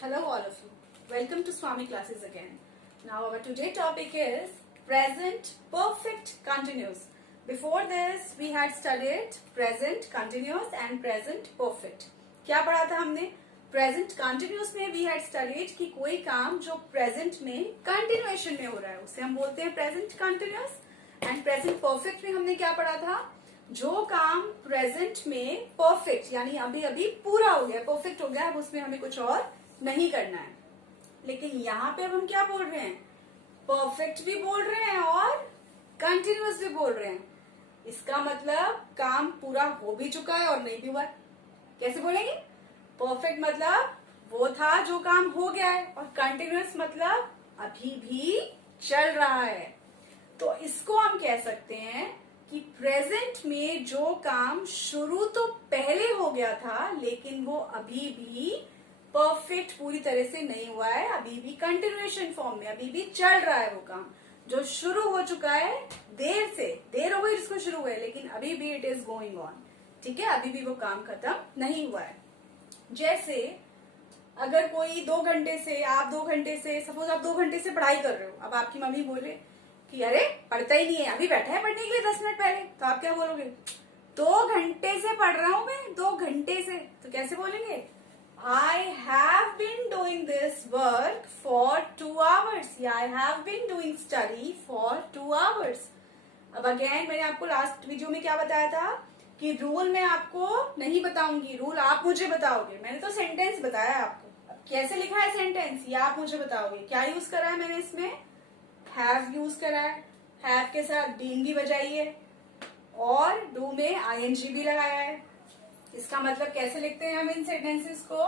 Hello all of you. Welcome to Swami classes again. Now our today topic is present perfect continuous. Before this we had studied present continuous and present perfect. क्या पढ़ा था हमने? Present continuous में we had studied कि कोई काम जो present में continuation में हो रहा है उसे हम बोलते हैं present continuous. And present perfect में हमने क्या पढ़ा था? जो काम प्रेजेंट में परफेक्ट यानी अभी अभी पूरा हो गया, परफेक्ट हो गया, अब उसमें हमें कुछ और नहीं करना है. लेकिन यहाँ पे अब हम क्या बोल रहे हैं? परफेक्ट भी बोल रहे हैं और कंटिन्यूअस भी बोल रहे हैं. इसका मतलब काम पूरा हो भी चुका है और नहीं भी हुआ है. कैसे बोलेंगे? परफेक्ट मतलब वो था जो काम हो गया है, और कंटिन्यूअस मतलब अभी भी चल रहा है. तो इसको हम कह सकते हैं कि प्रेजेंट में जो काम शुरू तो पहले हो गया था लेकिन वो अभी भी परफेक्ट पूरी तरह से नहीं हुआ है, अभी भी कंटिन्यूएशन फॉर्म में, अभी भी चल रहा है. वो काम जो शुरू हो चुका है, देर हो गई जिसको शुरू हुआ है, लेकिन अभी भी इट इज गोइंग ऑन. ठीक है, अभी भी वो काम खत्म नहीं हुआ है. जैसे अगर कोई 2 घंटे से, आप 2 घंटे से, सपोज आप 2 घंटे से पढ़ाई कर रहे हो, अब आपकी मम्मी बोले कि अरे पढ़ता ही नहीं है, अभी बैठा है पढ़ने के लिए 10 मिनट पहले, तो आप क्या बोलोगे? 2 घंटे से पढ़ रहा हूं मैं, 2 घंटे से. तो कैसे बोलेंगे? I have been doing this work for 2 hours या I have been doing study for 2 hours. अब अगेन मैंने आपको लास्ट वीडियो में क्या बताया था कि रूल मैं आपको नहीं बताऊंगी, रूल आप मुझे बताओगे. मैंने तो सेंटेंस बताया आपको. अब कैसे लिखा है सेंटेंस ये आप मुझे बताओगे. क्या यूज करा है मैंने इसमें? हैव यूज करा है. हैव के साथ बीन भी बजाई है और डू में आईएनजी भी लगाया है. इसका मतलब कैसे लिखते हैं हम इन सेंटेंसेस को?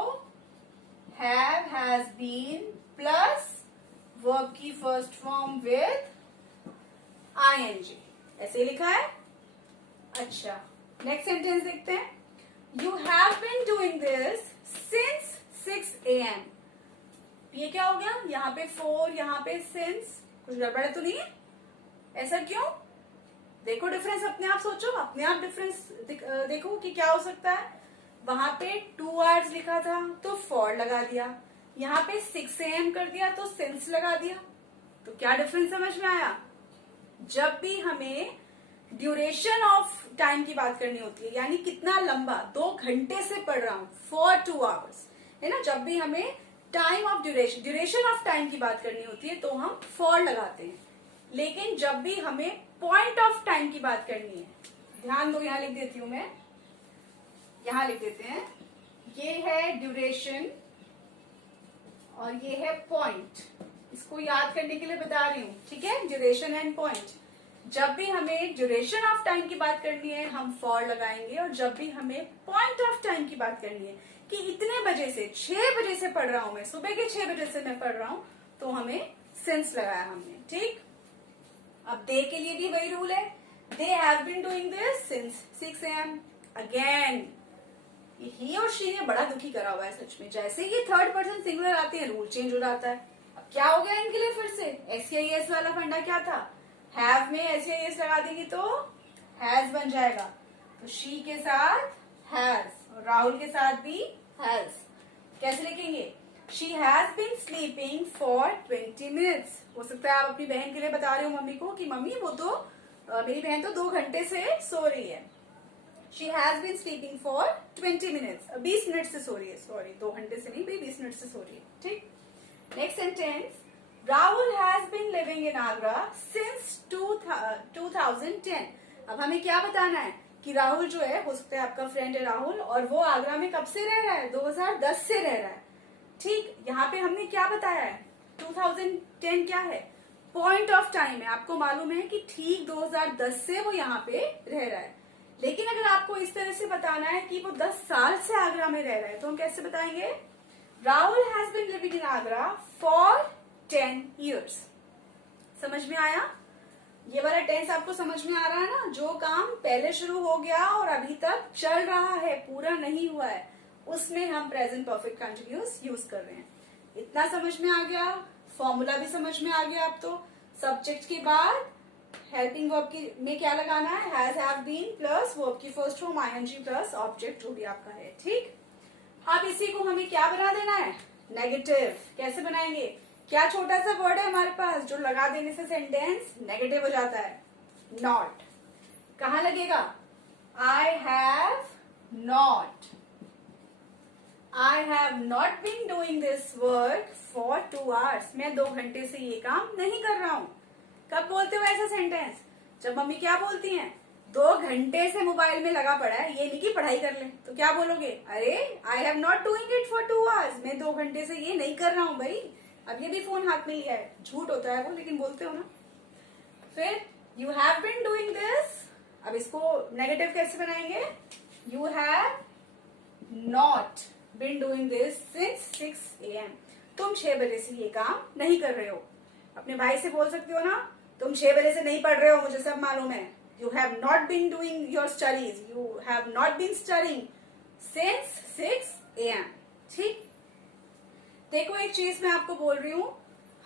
Have, has been plus verb की फर्स्ट फॉर्म विद आईएनजी. ऐसे लिखा है. अच्छा, नेक्स्ट सेंटेंस देखते हैं. You have been doing this since 6 AM. ये क्या हो गया? यहाँ पे 4, यहाँ पे सिंस. कुछ गड़बड़ तो नहीं है? ऐसा क्यों? देखो डिफरेंस, अपने आप सोचो, अपने आप डिफरेंस देखो कि क्या हो सकता है. वहां पे 2 आवर्स लिखा था तो फॉर लगा दिया, यहाँ पे 6 AM कर दिया तो सिंस लगा दिया. तो क्या डिफरेंस समझ में आया? जब भी हमें ड्यूरेशन ऑफ टाइम की बात करनी होती है, यानी कितना लंबा, 2 घंटे से पढ़ रहा हूं, फॉर 2 आवर्स, है ना. जब भी हमें time of duration of time की बात करनी होती है तो हम फॉर लगाते हैं. लेकिन जब भी हमें पॉइंट ऑफ टाइम की बात करनी है, ध्यान दो, यहां लिख देती हूं मैं, यहां लिख देते हैं. ये है ड्यूरेशन और ये है पॉइंट. इसको याद करने के लिए बता रही हूं, ठीक है. Duration and point. जब भी हमें ड्यूरेशन ऑफ टाइम की बात करनी है हम फॉर लगाएंगे, और जब भी हमें पॉइंट ऑफ टाइम की बात करनी है कि इतने बजे से, 6 बजे से पढ़ रहा हूं मैं, सुबह के 6 बजे से मैं पढ़ रहा हूं, तो हमें सिंस लगाया हमने. ठीक. अब दे के लिए भी वही रूल है. They have been doing this since 6 AM. Again ही और शी ने बड़ा दुखी करा हुआ है सच में. जैसे ही थर्ड पर्सन सिंगुलर आते हैं रूल चेंज हो जाता है. अब क्या हो गया इनके लिए? फिर से एसईएस वाला फंडा क्या था? हैव में एसईएस लगा देंगे तो हैज बन जाएगा. तो शी के साथ हैज और राहुल के साथ भी हैज. कैसे लिखेंगे? She has been sleeping for 20 minutes. हो सकता है आप अपनी बहन के लिए बता रहे हो मम्मी को कि मम्मी वो तो मेरी बहन तो 2 घंटे से सो रही है. She has been sleeping for 20 minutes. 20 minute से सो रही है. सॉरी, 2 घंटे से नहीं भाई, 20 मिनट से सो रही है. ठीक. Next sentence. Rahul has been living in Agra since 2010. अब हमें क्या बताना है कि राहुल जो है, हो सकता है आपका फ्रेंड है राहुल, और वो आगरा में कब से रह रहा है? 2010 से रह रहा है. ठीक. यहाँ पे हमने क्या बताया है? 2010 क्या है? पॉइंट ऑफ टाइम है. आपको मालूम है कि ठीक 2010 से वो यहाँ पे रह रहा है. लेकिन अगर आपको इस तरह से बताना है कि वो 10 साल से आगरा में रह रहा है, तो हम कैसे बताएंगे? Rahul has been living in Agra for 10 years. समझ में आया? ये वाला टेंस आपको समझ में आ रहा है ना? जो काम पहले शुरू हो गया और अभी तक चल रहा है, पूरा नहीं हुआ है, उसमें हम प्रेजेंट परफेक्ट कंटिन्यूअस यूज कर रहे हैं. इतना समझ में आ गया? फॉर्मूला भी समझ में आ गया. अब तो सब्जेक्ट के बाद हेल्पिंग वर्ब की में क्या लगाना है? Has, have been plus verb की first form ING plus object जो भी आपका है. ठीक. अब इसी को हमें क्या बना देना है? नेगेटिव। कैसे बनाएंगे? क्या छोटा सा वर्ड है हमारे पास जो लगा देने से सेंटेंस नेगेटिव हो जाता है? नॉट। कहाँ लगेगा? I have not. I have not been doing this work for 2 hours। मैं 2 घंटे से ये काम नहीं कर रहा हूं। कब बोलते हो ऐसा सेंटेंस? जब मम्मी क्या बोलती हैं? 2 घंटे से मोबाइल में लगा पड़ा है, ये नहीं कि पढ़ाई कर ले। तो क्या बोलोगे? अरे आई have not doing it for 2 hours। मैं 2 घंटे से ये नहीं कर रहा हूं भाई, अब ये भी फोन हाथ में लिया है। झूठ होता है वो, लेकिन बोलते हो ना। फिर you have been doing this. अब इसको नेगेटिव कैसे बनाएंगे? You have not been doing this since 6 AM। तुम 6 बजे से ये काम नहीं कर रहे हो। अपने भाई से बोल सकते हो ना, तुम 6 बजे से नहीं पढ़ रहे हो, मुझे सब मालूम है। You have not been doing your studies, you have not been studying since 6 AM। ठीक। देखो एक चीज मैं आपको बोल रही हूं,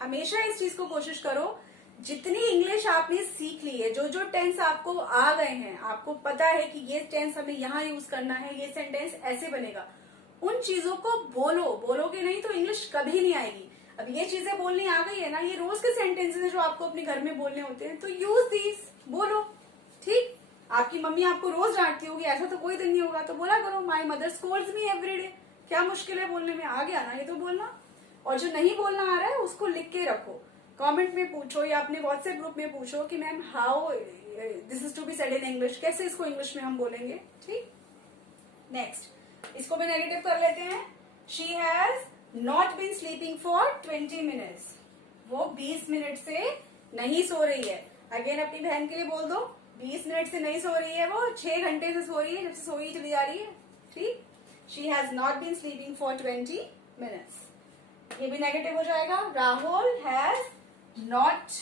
हमेशा इस चीज को कोशिश करो, जितनी इंग्लिश आपने सीख ली है, जो जो टेंस आपको आ गए हैं, आपको पता है कि ये टेंस हमें यहाँ यूज करना है, ये सेंटेंस ऐसे बनेगा, उन चीजों को बोलो। बोलोगे नहीं तो इंग्लिश कभी नहीं आएगी। अब ये चीजें बोलनी आ गई है ना, ये रोज के सेंटेंसेस है जो आपको अपने घर में बोलने होते हैं, तो यूज दीज, बोलो। ठीक। आपकी मम्मी आपको रोज डांटती होगी, ऐसा तो कोई दिन नहीं होगा, तो बोला करो my mother Scholz me every day. क्या मुश्किल है बोलने में? आ गया ना ये तो बोलना। और जो नहीं बोलना आ रहा है उसको लिख के रखो, कमेंट में पूछो या अपने व्हाट्सएप ग्रुप में पूछो कि ma'am how this is to be said in English, कैसे इसको इंग्लिश में हम बोलेंगे। ठीक। नेक्स्ट, इसको भी नेगेटिव कर लेते हैं। She has not been sleeping for 20 minutes। वो 20 मिनट से नहीं सो रही है। अगेन अपनी बहन के लिए बोल दो, 20 मिनट से नहीं सो रही है, वो 6 घंटे से सो रही है, जब से सोई चली जा रही है। ठीक। She has not been sleeping for 20 minutes। ये भी नेगेटिव हो जाएगा। Rahul has not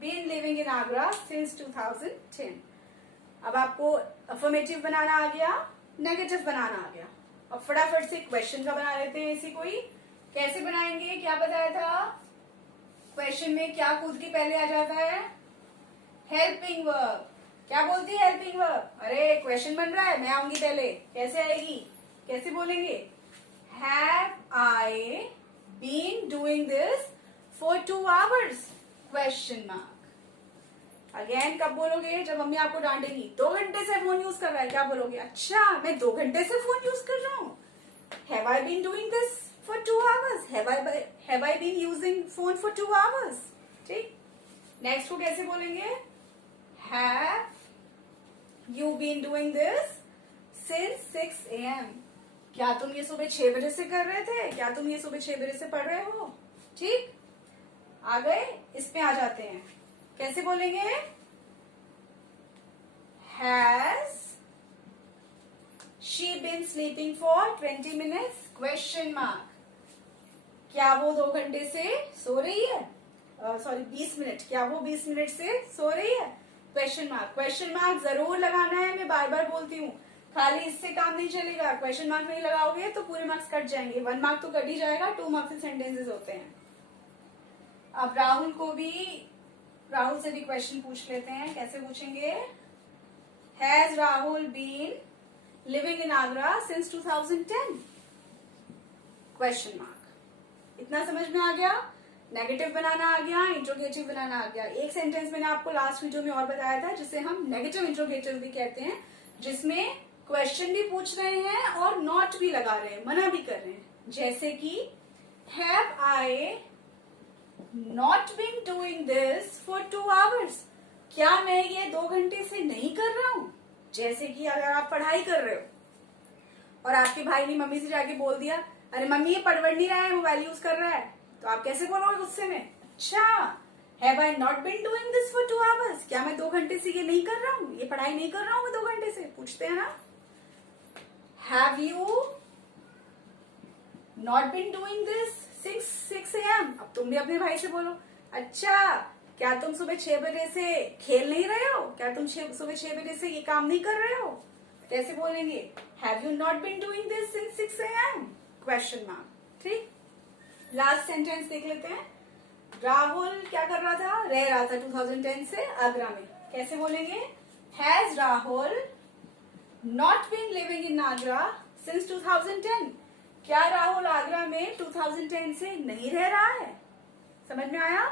been living in Agra since 2010। अब आपको अफर्मेटिव बनाना आ गया, नेगेटिव बनाना आ गया। अब फटाफट से क्वेश्चन का बना लेते हैं इसी कोई। कैसे बनाएंगे? क्या बताया था क्वेश्चन में? क्या कूद के पहले आ जाता है? Helping verb. क्या बोलती है हेल्पिंग वर्ब? अरे क्वेश्चन बन रहा है, मैं आऊंगी पहले। कैसे आएगी? कैसे बोलेंगे? Have I been doing this for 2 hours? Question mark. Again कब बोलोगे? जब मम्मी आपको डांटेगी, 2 घंटे से फोन यूज कर रहा है, क्या बोलोगे? अच्छा मैं 2 घंटे से फोन यूज कर रहा हूँ। Have I been doing this for 2 hours? Have I been using phone for 2 hours? ठीक। नेक्स्ट को कैसे बोलेंगे? Have you been doing this since 6 AM? क्या तुम ये सुबह 6 बजे से कर रहे थे? क्या तुम ये सुबह 6 बजे से पढ़ रहे हो? ठीक। आ गए? इसमें आ जाते हैं। कैसे बोलेंगे? Has she been sleeping for 20 minutes? Question mark. क्या वो 2 घंटे से सो रही है? Sorry 20 minute. क्या वो 20 मिनट से सो रही है? Question mark. क्वेश्चन मार्क जरूर लगाना है, मैं बार बार बोलती हूँ। खाली इससे काम नहीं चलेगा, क्वेश्चन मार्क नहीं लगाओगे तो पूरे मार्क्स कट जाएंगे। 1 mark तो कट ही जाएगा, 2 marks के सेंटेंसेस होते हैं। अब राहुल से भी क्वेश्चन पूछ लेते हैं। कैसे पूछेंगे? Has Rahul been living in Agra since 2010? Question mark. इतना समझ में आ गया? नेगेटिव बनाना आ गया, इंट्रोगेटिव बनाना आ गया। एक सेंटेंस मैंने आपको लास्ट वीडियो में और बताया था जिसे हम नेगेटिव इंट्रोगेटिव भी कहते हैं, जिसमें क्वेश्चन भी पूछ रहे हैं और नॉट भी लगा रहे हैं, मना भी कर रहे हैं। जैसे कि have I not been doing this for 2 hours? क्या मैं ये 2 घंटे से नहीं कर रहा हूं? जैसे कि अगर आप पढ़ाई कर रहे हो और आपके भाई ने मम्मी से जाके बोल दिया, अरे मम्मी ये पढ़ नहीं रहा है, मोबाइल यूज कर रहा है, तो आप कैसे बोलोगे गुस्से में? अच्छा have I not been doing this for 2 hours? क्या मैं 2 घंटे से ये नहीं कर रहा हूँ, ये पढ़ाई नहीं कर रहा हूँ मैं 2 घंटे से? पूछते हैं ना। Have you not been doing this since 6 AM? अब तुम भी अपने भाई से बोलो, अच्छा क्या तुम सुबह 6 बजे से खेल नहीं रहे हो? क्या तुम सुबह 6 बजे से ये काम नहीं कर रहे हो? कैसे बोलेंगे? Have you not been doing this since 6 AM? Question mark. ठीक। लास्ट सेंटेंस देख लेते हैं। राहुल क्या कर रहा था? रह रहा था 2010 से आगरा में। कैसे बोलेंगे? Has Rahul not been living in Agra since 2010? क्या राहुल आगरा में 2010 से नहीं रह रहा है? समझ में आया?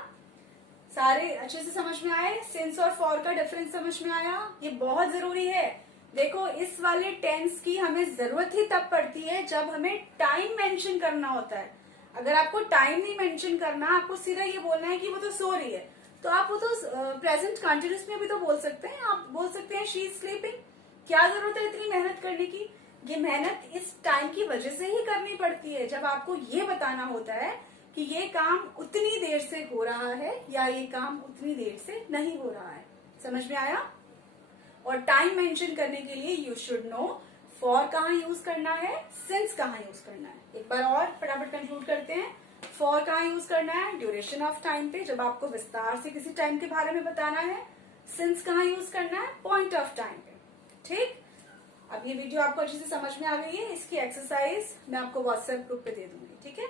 सारे अच्छे से समझ में आए? सिंस और फॉर का डिफरेंस समझ में आया? ये बहुत जरूरी है। देखो, इस वाले टेंस की हमें जरूरत ही तब पड़ती है जब हमें टाइम मेंशन करना होता है। अगर आपको टाइम नहीं मेंशन करना, आपको सीधा ये बोलना है कि वो तो सो रही है, तो आप वो तो प्रेजेंट कंटिन्यूस में भी तो बोल सकते हैं। आप बोल सकते हैं शी इज स्लीपिंग। क्या जरूरत है इतनी मेहनत करने की? ये मेहनत इस टाइम की वजह से ही करनी पड़ती है जब आपको ये बताना होता है कि ये काम उतनी देर से हो रहा है या ये काम उतनी देर से नहीं हो रहा है। समझ में आया? और टाइम मेंशन करने के लिए यू शुड नो फॉर कहाँ यूज करना है, सिंस कहाँ यूज करना है। एक बार और फटाफट कंक्लूड करते हैं। फॉर कहाँ यूज करना है? ड्यूरेशन ऑफ टाइम पे, जब आपको विस्तार से किसी टाइम के बारे में बताना है। सिंस कहाँ यूज करना है? पॉइंट ऑफ टाइम पे। ठीक, अब ये वीडियो आपको अच्छे से समझ में आ गई है। इसकी एक्सरसाइज मैं आपको व्हाट्सएप ग्रुप पे दे दूंगी। ठीक है।